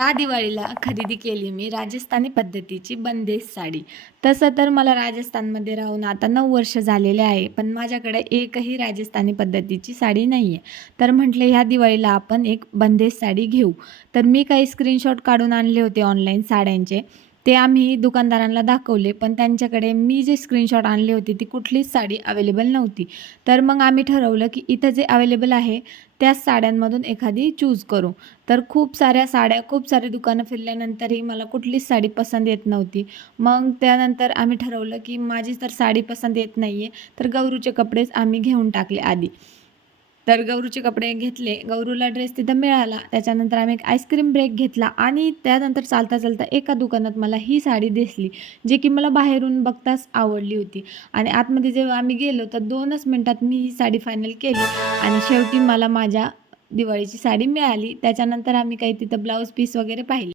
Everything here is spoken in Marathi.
या दिवाळीला खरेदी केली मी राजस्थानी पद्धतीची बंदेज साडी. तसं तर मला राजस्थानमध्ये राहून आता 9 वर्ष झालेले आहे. पण माझ्याकडे एकही राजस्थानी पद्धतीची साडी नाही आहे. तर म्हटले ह्या दिवाळीला आपण एक बंदेज साडी घेऊ. तर मी काही स्क्रीनशॉट काढून आणले होते ऑनलाईन साड्यांचे. ते आम्ही दुकानदारांना दाखवले. पण त्यांच्याकडे मी जे स्क्रीनशॉट आणले होते ती कुठलीच साडी अवेलेबल नव्हती. तर मग आम्ही ठरवलं की इथं जे अवेलेबल आहे त्याच साड्यांमधून एखादी चूज करू. तर खूप साऱ्या साड्या, खूप सारी दुकानं फिरल्यानंतरही मला कुठलीच साडी पसंत येत नव्हती. मग त्यानंतर आम्ही ठरवलं, की माझी तर साडी पसंत येत नाही आहे, तर गौरूचे कपडेच आम्ही घेऊन टाकले आधी. तर गौरूचे कपडे घेतले. गौरूला ड्रेस तिथं मिळाला. त्याच्यानंतर आम्ही एक आईस्क्रीम ब्रेक घेतला आणि त्यानंतर चालता-चालता एका दुकानात मला ही साडी दिसली, जी की मला बाहेरून बघताच आवडली होती आणि आतमध्ये जेव्हा आम्ही गेलो, तर 2च मिनिटात मी ही साडी फायनल केली आणि शेवटी मला माझ्या दिवाळीची साडी मिळाली. त्याच्यानंतर आम्ही काही तिथं ब्लाऊज पीस वगैरे पाहिले.